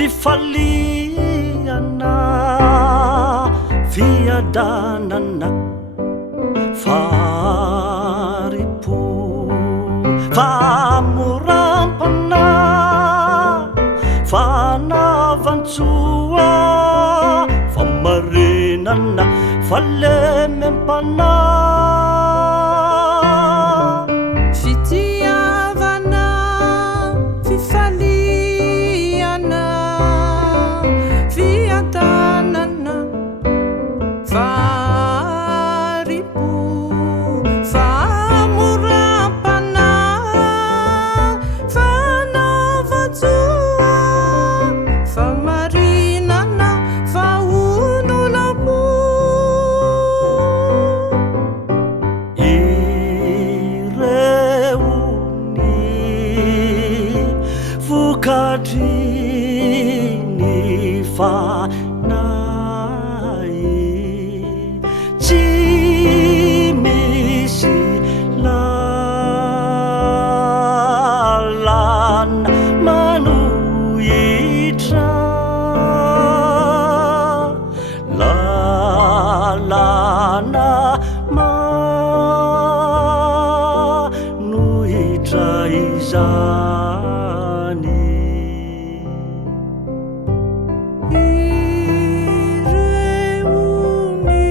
fifaliana fiadanana faripu famurampana fanavantsoa famarinana falemempana fitiavana fifaliana fiadanana faripu famurampana fanavantsoa famarinana faunolapo ireuni vokatrini fanai tsy misy lalana manohitra lalana manohitra izany ireuni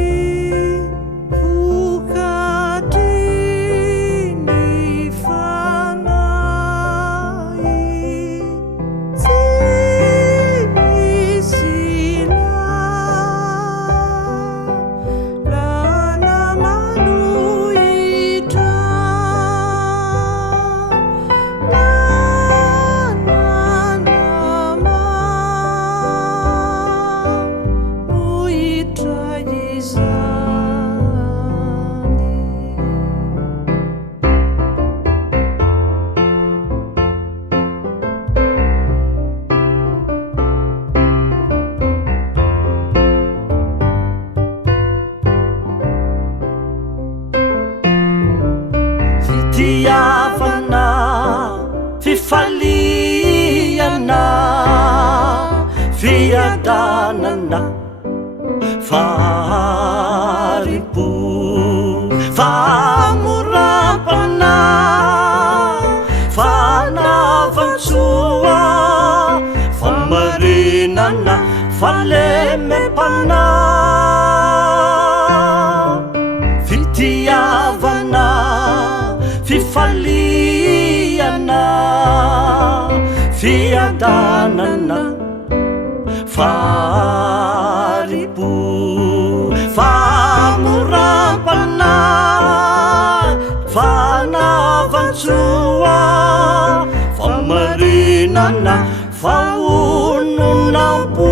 vokatrini fanai tsy misy lalana manohitra fitiavana fifaliana fiadanana faripu famurampana fanavantsoa famarinana falemempana fitiavana fifaliana fiadanana faripu famurampana fanavantsoa famarinana faunonampo